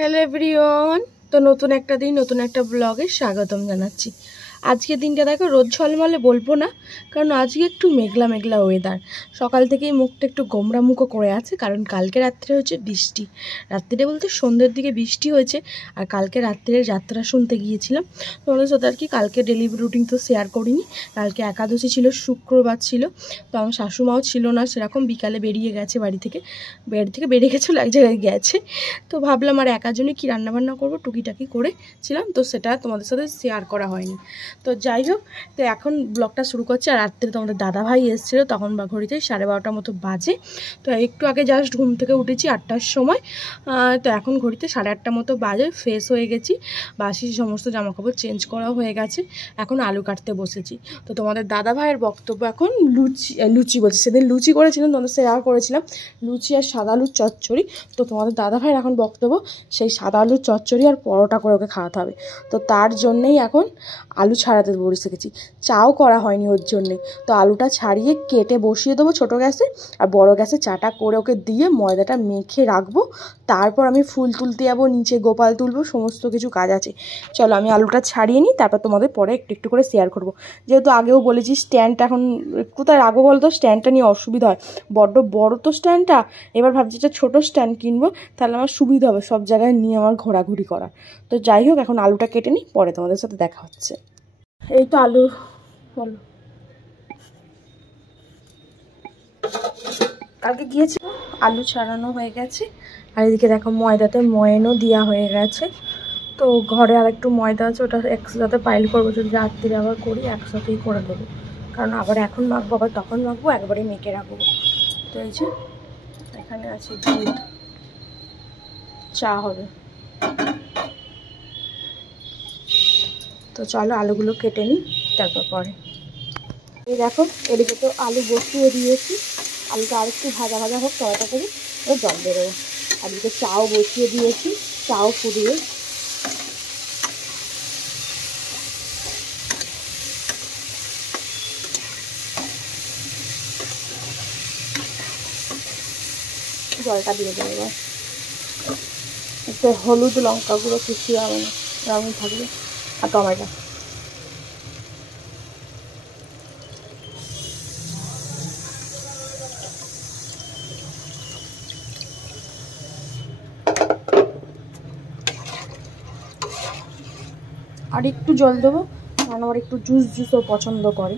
Hello everyone, তো নতুন একটা দিন নতুন একটা ব্লগে স্বাগতম জানাচ্ছি। আজকের দিনটা দেখো রোদ ঝলমলে বলবো না, কারণ আজকে একটু মেঘলা মেঘলা ওয়েদার। সকাল থেকেই মুখটা একটু গোমরা মুখো করে আছে, কারণ কালকে রাত্রে হচ্ছে বৃষ্টি। রাত্রিরে বলতে সন্ধ্যের দিকে বৃষ্টি হয়েছে। আর কালকে রাত্রে যাত্রা শুনতে গিয়েছিলাম তোমাদের সাথে আর কি। কালকে ডেলি রুটিন তো শেয়ার করিনি, কালকে একাদশী ছিল, শুক্রবার ছিল। তো আমার শাশুমাও ছিল না সেরকম, বিকালে বেরিয়ে গেছে বাড়ি থেকে বেরিয়ে গেছিলো, এক জায়গায় গেছে। তো ভাবলাম আর একার জন্য কী রান্নাবান্না করবো, টুকিটাকি করেছিলাম, তো সেটা তোমাদের সাথে শেয়ার করা হয়নি। তো যাই হোক, তো এখন ব্লগটা শুরু করছি। আর রাত্রে তোমাদের দাদাভাই এসেছিলো, তখন বা ঘড়িতে 12:30 মতো বাজে। তো একটু আগে জাস্ট ঘুম থেকে উঠেছি 8টার সময়। তো এখন ঘড়িতে 8:30 মতো বাজে। ফ্রেশ হয়ে গেছি, বাসি সমস্ত জামাকাপড় চেঞ্জ করা হয়ে গেছে। এখন আলু কাটতে বসেছি। তো তোমাদের দাদাভাইয়ের বক্তব্য এখন লুচি বলছি, সেদিন লুচি করেছিলাম, তোমাদের শেয়ার করেছিলাম লুচি আর সাদা আলুর চচ্চড়ি। তো তোমাদের দাদাভাইয়ের এখন বক্তব্য সেই সাদা আলুর চচ্চড়ি আর পরোটা করে ওকে খাওয়াতে হবে। তো তার জন্যেই এখন আলু ছাড়াতে বসে গেছি। চাও করা হয়নি ওর জন্যে। তো আলুটা ছাড়িয়ে কেটে বসিয়ে দেবো ছোটো গ্যাসে, আর বড় গ্যাসে চাটা করে ওকে দিয়ে ময়দাটা মেখে রাখবো। তারপর আমি ফুল তুলতে যাবো, নিচে গোপাল তুলবো, সমস্ত কিছু কাজ আছে। চলো আমি আলুটা ছাড়িয়ে নিই, তারপর তোমাদের পরে একটু একটু করে শেয়ার করবো। যেহেতু আগেও বলেছি স্ট্যান্ডটা এখন কোথায় রাখবো বলো তো, স্ট্যান্ডটা নিয়ে অসুবিধা হয়, বড্ড বড় তো স্ট্যান্ডটা। এবার ভাবছি একটা ছোটো স্ট্যান্ড কিনবো, তাহলে আমার সুবিধা হবে সব জায়গায় নিয়ে আমার ঘোরাঘুরি করার। তো যাই হোক, এখন আলুটা কেটে নিই, পরে তোমাদের সাথে দেখা হচ্ছে। এই তো আলু, বলো, কালকে গিয়েছিল, আলু ছাড়ানো হয়ে গেছে। আর এদিকে দেখো ময়দাতে ময়নও দেওয়া হয়ে গেছে। তো ঘরে আর একটু ময়দা আছে, ওটা একসাথে পাইল করবো, যদি রাত্রিরে আবার করি একসাথেই করে দেবো, কারণ আবার এখন মাখবো আবার তখন মাখবো, একবারেই মেখে রাখবো। তো এই যে এখানে আছে দুধ, চা হবে। তো চলো আলুগুলো কেটে নিই, তারপর পরে। এই দেখো এদিকে তো আলু বসিয়ে দিয়েছি, আলুটা আর একটু ভাজা ভাজা হোক, তরকাটা থেকে ও জল বেরোবো। আর এদিকে চাও বসিয়ে দিয়েছি, চাও ফুটিয়ে জলটা দিয়ে দেবো। এবার একটু হলুদ লঙ্কা গুঁড়ো কুচি হবে না, রঙই থাকবে, আর টমেটো। আর একটু জল দেবো, কারণ আমার একটু জুসও পছন্দ করে।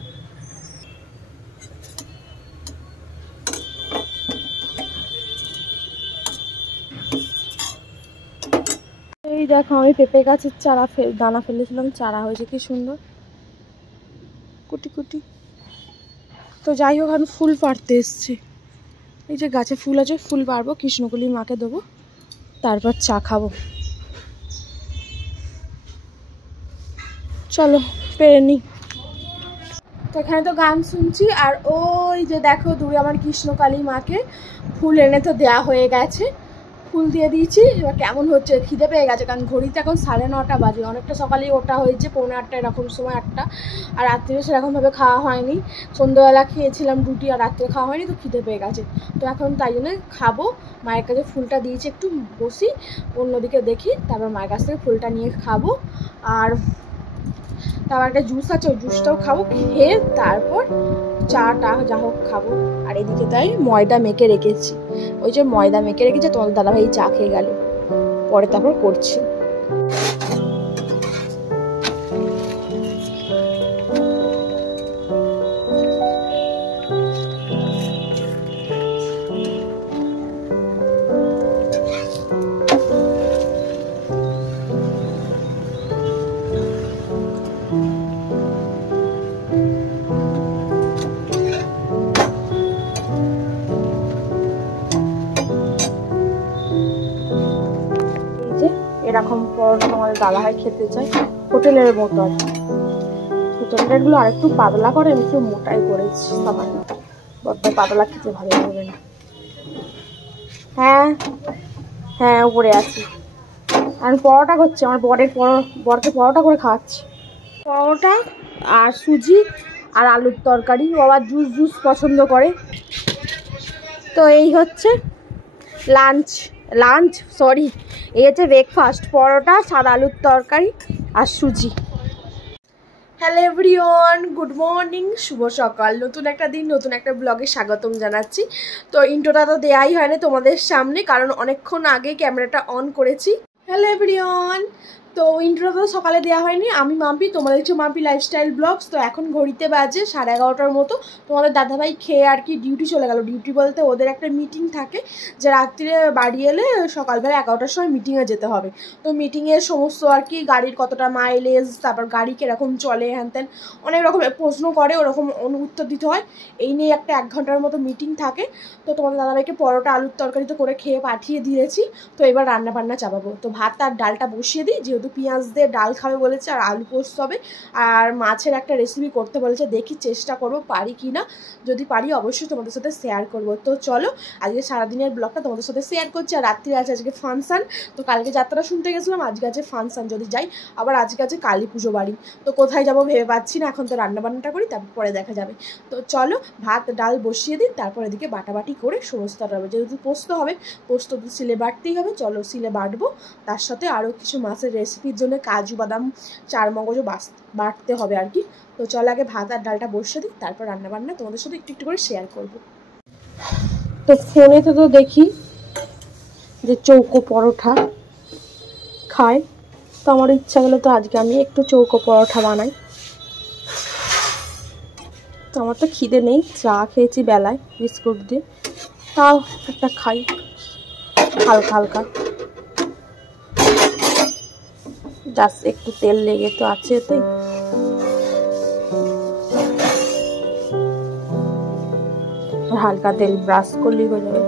এই দেখো আমি পেঁপে গাছের দানা ফেলেছিলাম, চারা হয়েছে কি সুন্দর কুটি কুটি। তো যাই হোক, আমি ফুল পাড়তে এসছি। এই যে গাছে ফুল আছে, ফুল পারবো, কৃষ্ণকলি মাকে দেবো, তারপর চা খাবো। চলো পেরে নি। তো এখানে তো গান শুনছি, আর ওই যে দেখো দূরে আমার কৃষ্ণকালী মাকে ফুল এনে তো দেয়া হয়ে গেছে, ফুল দিয়ে দিয়েছি। এবার কেমন হচ্ছে, খিদে পেয়ে গেছে, কারণ ঘড়িতে এখন 9:30 বাজে, অনেকটা সকালেই ওটা হয়েছে, 7:45 এরকম সময়, 8টা। আর রাত্রে সেরকমভাবে খাওয়া হয়নি, সন্ধ্যাবেলা খেয়েছিলাম রুটি, আর রাত্রে খাওয়া হয়নি, তো খিদে পেয়ে গেছে। তো এখন তাই জন্য খাবো। মায়ের কাছে ফুলটা দিয়েছি, একটু বসি অন্যদিকে দেখি, তারপর মায়ের কাছ থেকে ফুলটা নিয়ে খাবো। আর তারপর একটা জুস আছে, ওই জুসটাও খাবো, খেয়ে তারপর চাটা যা হোক খাবো। আর এদিকে তাই ময়দা মেখে রেখেছি, ওই যে ময়দা মেখে রেখেছে, তোমাদের দাদাভাই চা খেয়ে গেল, পরে তারপর করছি। এরকম পরোটা তোমাদের দাদাভাই খেতে চাই, হোটেলের মতো আর কি। হোটেলের গুলো আরেকটু পাতলা করে, আমি একটু মোটাই করেছি সামান্য, বড্ড পাতলা খেতে ভালো লাগবে না। হ্যাঁ হ্যাঁ উপরে আছি, আমি পরোটা করছি, আমার বরকে পরোটা করে খাওয়াচ্ছি। পরোটা আর সুজি আর আলুর তরকারি, ও আবার জুস পছন্দ করে। তো এই হচ্ছে লাঞ্চ লাঞ্চ সরি, এই হচ্ছে ব্রেকফাস্ট, পরোটা, সাদা আলুর তরকারি আর সুজি। হ্যালো এভরিওয়ান, গুড মর্নিং, শুভ সকাল। নতুন একটা দিন, নতুন একটা ব্লগে স্বাগতম জানাচ্ছি। তো ইন্ট্রোটা তো দেয়াই হয়নি তোমাদের সামনে, কারণ অনেকক্ষণ আগে ক্যামেরাটা অন করেছি। হ্যালো এভরিওয়ান, তো ইন্ট্রোটা তো সকালে দেওয়া হয়নি। আমি মাম্পি, তোমাদের হচ্ছে মাম্পি লাইফস্টাইল ব্লগস। তো এখন ঘড়িতে বাজে 11:30 মতো। তোমাদের দাদাভাই খেয়ে আর কি ডিউটি চলে গেল। ডিউটি বলতে ওদের একটা মিটিং থাকে, যে রাত্রিরে বাড়ি এলে সকালবেলা 11টার সময় মিটিংয়ে যেতে হবে। তো মিটিংয়ের সমস্ত আর কি গাড়ির কতটা মাইলেজ, তারপর গাড়ি কীরকম চলে, হ্যান ত্যান অনেক রকমের প্রশ্ন করে, ওরকম উত্তর দিতে হয়। এই নিয়ে একটা 1 ঘন্টার মতো মিটিং থাকে। তো তোমাদের দাদাভাইকে পরোটা আলুর তরকারি তো করে খেয়ে পাঠিয়ে দিয়েছি। তো এবার রান্না বান্না চাপাবো। তো ভাত আর ডালটা বসিয়ে দিই, যেহেতু পেঁয়াজ দিয়ে ডাল খাবে বলেছে, আর আলু পোস্ত হবে, আর মাছের একটা রেসিপি করতে বলেছে। দেখি চেষ্টা করব পারি কি না, যদি পারি অবশ্যই তোমাদের সাথে শেয়ার করব। তো চলো আজকে সারাদিনের ব্লগটা তোমাদের সাথে শেয়ার করছি। আর রাত্রি আছে আজকে ফাংশান। তো কালকে যাত্রা শুনতে গেছিলাম, আজকে আছে ফাংশান, যদি যাই। আবার আজকে আছে কালী পুজো বাড়ি। তো কোথায় যাবো ভেবে পাচ্ছি না, এখন তো রান্নাবান্নাটা করি, তারপর পরে দেখা যাবে। তো চলো ভাত ডাল বসিয়ে দিই, তারপর এদিকে বাটাবাটি করে সমস্ত হবে। যেহেতু পোস্ত হবে, পোস্ত তো সিলে বাটতেই হবে। চলো সিলে বাটবো, তার সাথে আরও কিছু মাছের রেসিপির জন্য কাজু বাদাম চারমগজও বাটতে হবে আর কি। তো চলো আগে ভাত আর ডালটা বসিয়ে দিই, তারপর রান্নাবান্না তোমাদের সাথে একটু একটু করে শেয়ার করব। তো ফোনেতে তো দেখি যে চৌকো পরোটা খায়, তো আমার ইচ্ছা গেলে তো আজকে আমি একটু চৌকো পরোটা বানাই। তো আমার তো খিদে নেই, চা খেয়েছি বেলায় বিস্কুট দিয়ে, তাও একটা খাই হালকা হালকা, জাস্ট একটু তেল লেগে তো আছে, তাই হালকা তেল ব্রাশ করলেই হয়ে যাবে।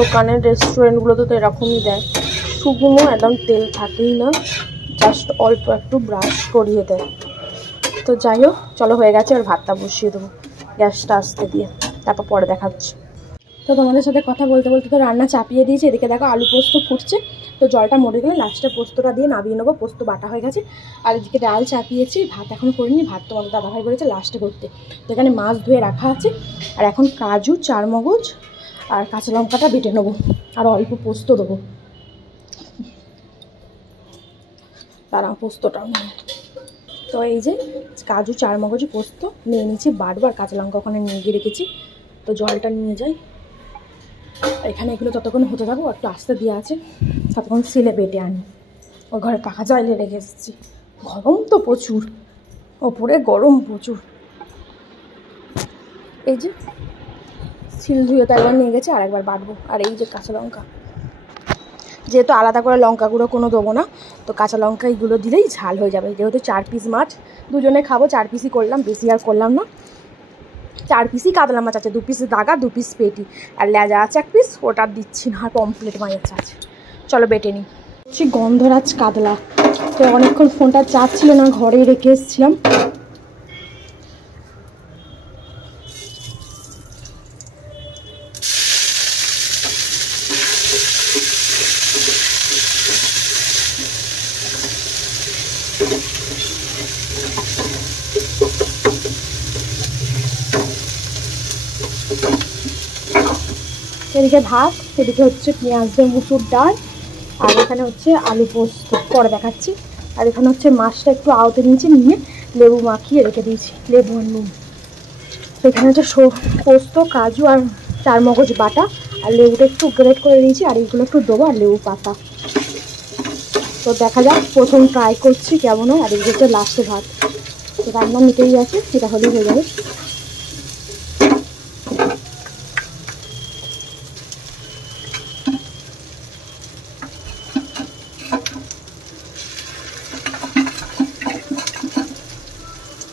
দোকানের রেস্টুরেন্টগুলোতে তো এরকমই দেয়, শুকনো একদম তেল থাকেই না, জাস্ট অল্প একটু ব্রাশ করিয়ে দেয়। তো যাই হোক, চলো হয়ে গেছে, আর ভাতটা বসিয়ে দেবো গ্যাসটা আসতে দিয়ে, তারপর পরে দেখাচ্ছি। তো তোমাদের সাথে কথা বলতে বলতে তো রান্না চাপিয়ে দিয়েছি। এদিকে দেখো আলু পোস্ত ফুটছে, তো জলটা মরে গেলে লাস্টে পোস্তটা দিয়ে নামিয়ে নেবো। পোস্ত বাটা হয়ে গেছে। আর এদিকে ডাল চাপিয়েছি, ভাত এখনও করিনি, ভাত তোমাদের দাদাভাই বলেছে লাস্টে করতে। তো এখানে মাছ ধুয়ে রাখা আছে, আর এখন কাজু চারমগজ আর কাঁচা লঙ্কাটা বেটে নেবো, আর অল্প পোস্ত দেবো। তারা পোস্তটাও নেই। তো এই যে কাজু চারমগজ পোস্ত নিয়ে নিয়েছি, বাটবো, আর কাঁচা লঙ্কা ওখানে নিয়ে গিয়ে রেখেছি। তো জলটা নিয়ে যাই, এখানে এগুলো ততক্ষণ হতে থাকবো, একটু আস্তে দিয়ে আছে, ততক্ষণ সিলে বেটে আনি। ওই ঘরে পাখা চাইলে রেখে এসেছি, গরম তো প্রচুর, ওপরে গরম প্রচুর। এই যে সিল ধুয়ে তো একবার নিয়ে গেছে, আর একবার বাটবো। আর এই যে কাঁচা লঙ্কা, যেহেতু আলাদা করে লঙ্কা গুঁড়ো কোনো দেবো না, তো কাঁচা লঙ্কা এইগুলো দিলেই ঝাল হয়ে যাবে। যেহেতু 4 পিস মাছ, দুজনে খাবো, 4 পিসই করলাম, বেশি আর করলাম না। 4 পিসই কাতলা মাছ আছে, 2 পিস দাগা, 2 পিস পেটি, আর লেজা আছে 1 পিস, ওটা দিচ্ছি না, আর পমপ্লেট মাছ আছে। চলো বেটে নিই। হচ্ছে গন্ধরাজ কাতলা। তো অনেকক্ষণ ফোনটা চার্জ ছিল না, ঘরেই রেখে এসেছিলাম। এদিকে ভাত, এদিকে হচ্ছে পেঁয়াজ দিয়ে মুসুর ডাল, আর এখানে হচ্ছে আলু পোস্ত, পরে দেখাচ্ছি। আর এখানে হচ্ছে মাছটা একটু আওতে নিয়েছি, নিয়ে লেবু মাখিয়ে রেখে দিয়েছি, লেবু আর নুন। তো এখানে হচ্ছে পোস্ত, কাজু আর চারমগজ বাটা, আর লেবুটা একটু গ্রেট করে নিয়েছি, আর এইগুলো একটু দেবো, আর লেবু পাতা। তো দেখা যাক, প্রথম ট্রাই করছি কেমন হয়। আর এই হচ্ছে লাস্টে ভাত, তো রান্না মিটেই গেছে, সেটা হলেই হয়ে যাবে।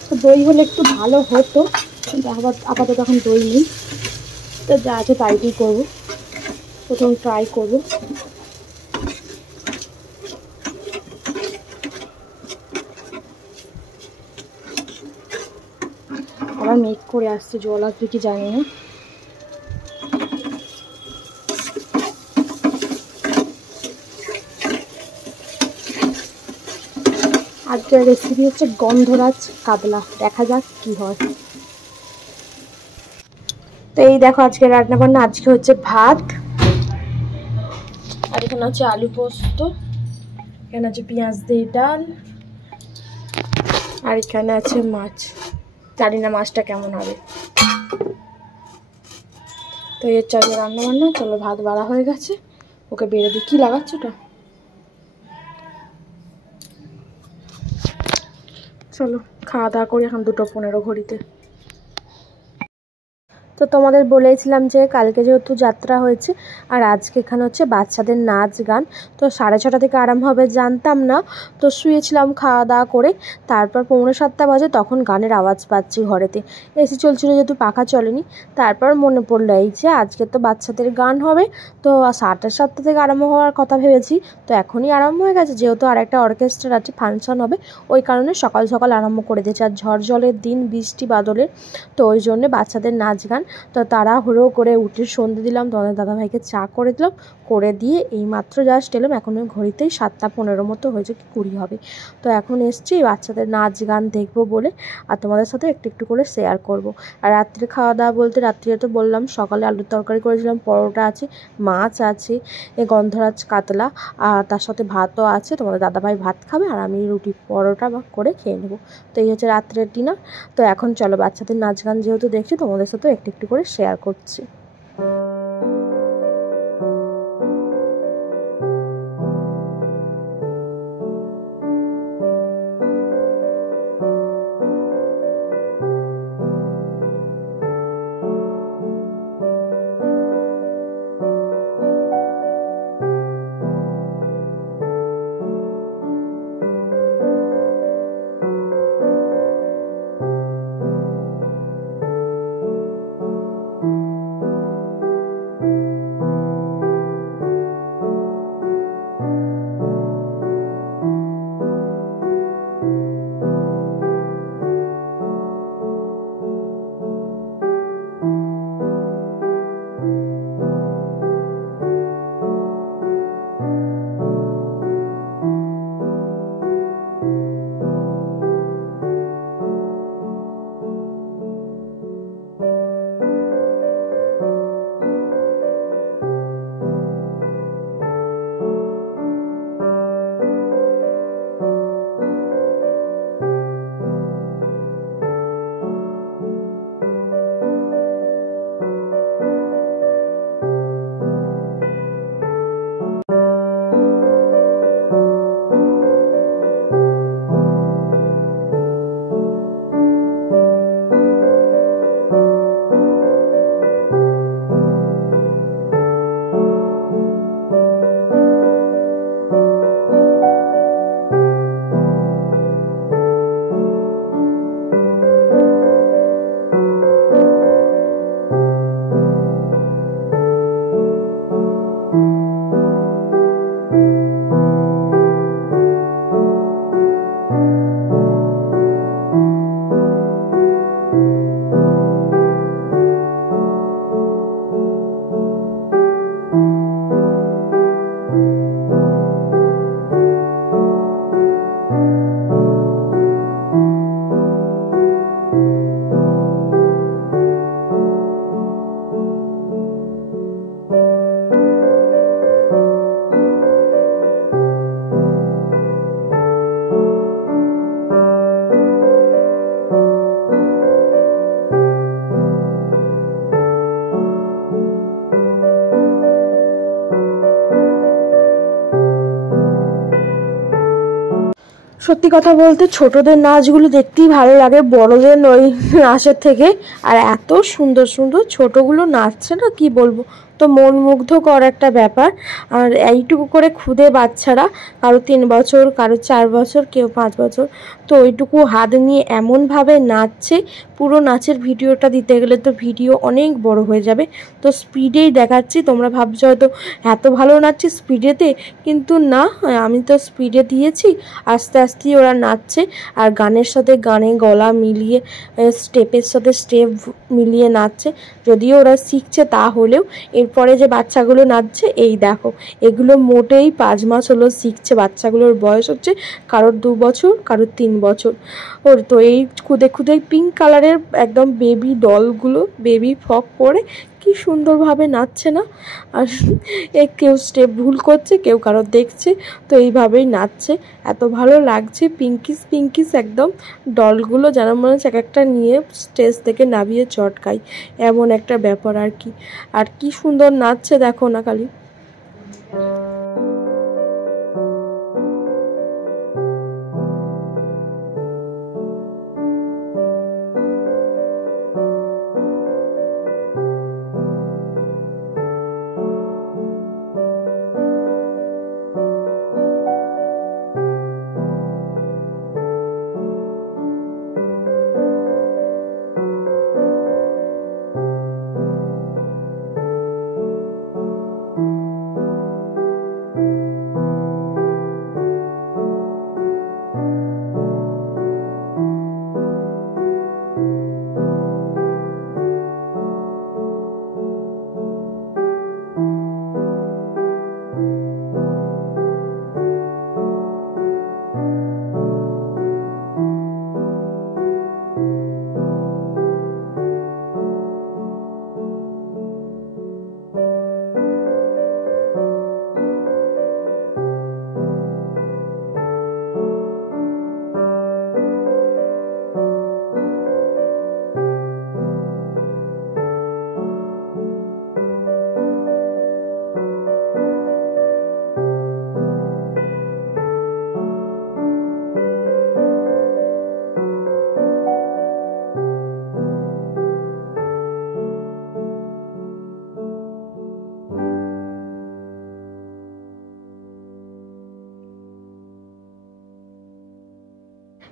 তো দই হলে একটু ভালো হতো, কিন্তু আপাতত এখন দই নেই, তো যা আছে তাই দিয়ে করবো। প্রথম ট্রাই করবো। আবার মেঘ করে আসছে, জল আসবে কি জানি না। আজকের রেসিপি হচ্ছে গন্ধরাজ কাতলা, দেখা যাক কি হয়। তো এই দেখো আজকে রান্না বান্না, আজকে হচ্ছে ভাত, আর এখানে হচ্ছে আলু পোস্ত, এখানে আছে পেঁয়াজ দিয়ে ডাল, আর এখানে আছে মাছ। জানি না মাছটা কেমন হবে। তো এর চালে রান্না বান্না। চলো, ভাত বাড়া হয়ে গেছে, ওকে বেড়ে দিই। কি লাগাচ্ছ ওটা? চলো খাওয়া দাওয়া করি, এখন 2:15 ঘড়িতে। তো তোমাদের বলেছিলাম যে কালকে যেহেতু যাত্রা হয়েছে, আর আজকে এখানে হচ্ছে বাচ্চাদের নাচ গান। তো 6:30 থেকে আরম্ভ হবে জানতাম না, তো শুয়েছিলাম খাওয়া দাওয়া করে। তারপর 6:45 বাজে, তখন গানের আওয়াজ পাচ্ছি ঘরেতে। এসি চলছিল যেহেতু, পাখা চলেনি। তারপর মনে পড়লো এই যে আজকে তো বাচ্চাদের গান হবে, তো 7:30 থেকে আরম্ভ হওয়ার কথা ভেবেছি, তো এখনই আরম্ভ হয়ে গেছে। যেহেতু আর একটা অর্কেস্ট্রা আছে, ফাংশন হবে, ওই কারণে সকাল সকাল আরম্ভ করে দিয়েছে। আর ঝড় জলের দিন, বৃষ্টি বাদলের, তো ওই জন্যে বাচ্চাদের নাচ গান। তো তাড়াহুড়ো করে উঠে সন্ধে দিলাম, তোমাদের দাদাভাইকে চা করে দিলাম, করে দিয়ে এইমাত্র জাস্ট এলাম। এখন ওই ঘড়িতেই 7:15 মতো হয়েছে, কি 20 হবে। তো এখন এসছি বাচ্চাদের নাচ গান দেখবো বলে, আর তোমাদের সাথে একটু একটু করে শেয়ার করব। আর রাত্রে খাওয়া দাওয়া বলতে, রাত্রে তো বললাম সকালে আলুর তরকারি করেছিলাম, পরোটা আছে, মাছ আছে, এ গন্ধরাজ কাতলা, আর তার সাথে ভাতও আছে। তোমাদের দাদাভাই ভাত খাবে, আর আমি রুটি পরোটা করে খেয়ে নেবো। তো এই হচ্ছে রাত্রের ডিনার। তো এখন চলো, বাচ্চাদের নাচ গান যেহেতু দেখছি, তোমাদের সাথে একটু একটু করে শেয়ার করছি। সত্যি কথা বলতে ছোটদের নাচগুলো দেখতেই ভালো লাগে বড়দের ওই নাচের থেকে। আর এত সুন্দর সুন্দর ছোটগুলো নাচছে না, কি বলবো, তো মন মুগ্ধকর একটা ব্যাপার। আর এইটুকু করে খুদে বাচ্চারা, কারো 3 বছর, কারো 4 বছর, কেউ 5 বছর, তো ওইটুকু হাত নিয়ে এমনভাবে নাচছে। পুরো নাচের ভিডিওটা দিতে গেলে তো ভিডিও অনেক বড় হয়ে যাবে, তো স্পিডেই দেখাচ্ছি। তোমরা ভাবছো হয়তো এত ভালো নাচছে স্পিডেতে, কিন্তু না, আমি তো স্পিডে দিয়েছি। আস্তে আস্তেই ওরা নাচছে, আর গানের সাথে গানে গলা মিলিয়ে, স্টেপের সাথে স্টেপ মিলিয়ে নাচছে। যদিও ওরা শিখছে, তাহলেও এরপরে যে বাচ্চাগুলো নাচছে, এই দেখো, এগুলো মোটেই 5 মাস হলো শিখছে। বাচ্চাগুলোর বয়স হচ্ছে কারোর 2 বছর, কারোর 3 বছর। ওর তো এই খুদে খুদে পিঙ্ক কালারের একদম বেবি ডলগুলো বেবি ফ্রক পরে কি সুন্দরভাবে নাচছে না? আর কেউ স্টেপ ভুল করছে, কেউ কারো দেখছে, তো এইভাবেই নাচছে। এত ভালো লাগছে, পিঙ্কিস পিঙ্কিস একদম ডলগুলো, যেন মনে হচ্ছে এক একটা নিয়ে স্টেজ থেকে নামিয়ে চটকাই, এমন একটা ব্যাপার আর কি। আর কি সুন্দর নাচছে দেখো না খালি।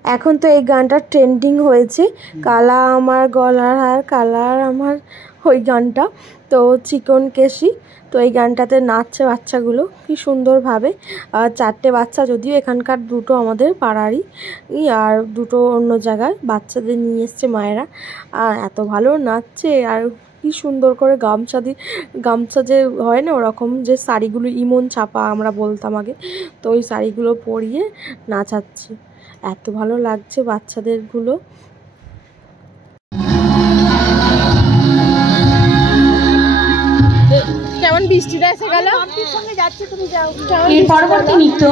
এখন তো এই গানটা ট্রেন্ডিং হয়েছে, কালা আমার গলার হার, কালার আমার, ওই গানটা। তো চিকন কেশি, তো এই গানটাতে নাচছে বাচ্চাগুলো কি সুন্দরভাবে। 4টে বাচ্চা, যদিও এখানকার 2টো আমাদের পাড়ারই, আর 2টো অন্য জায়গায় বাচ্চাদের নিয়ে এসছে মায়েরা। আর এত ভালো নাচছে, আর কি সুন্দর করে গামছা যে হয় না ওরকম, যে শাড়িগুলো ইমন ছাপা আমরা বলতাম আগে, তো ওই শাড়িগুলো পরিয়ে নাচাচ্ছে। এত ভালো লাগছে বাচ্চাদেরগুলো। কেমন বৃষ্টিটা এসে গেল, এর পরবর্তী নৃত্য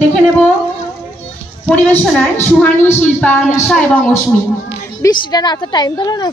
দেখে নেব পরিবেশনায় সুহানি, শিল্পা, নিশা এবং অশ্মি। বৃষ্টিটা রাতে টাইম দিল না।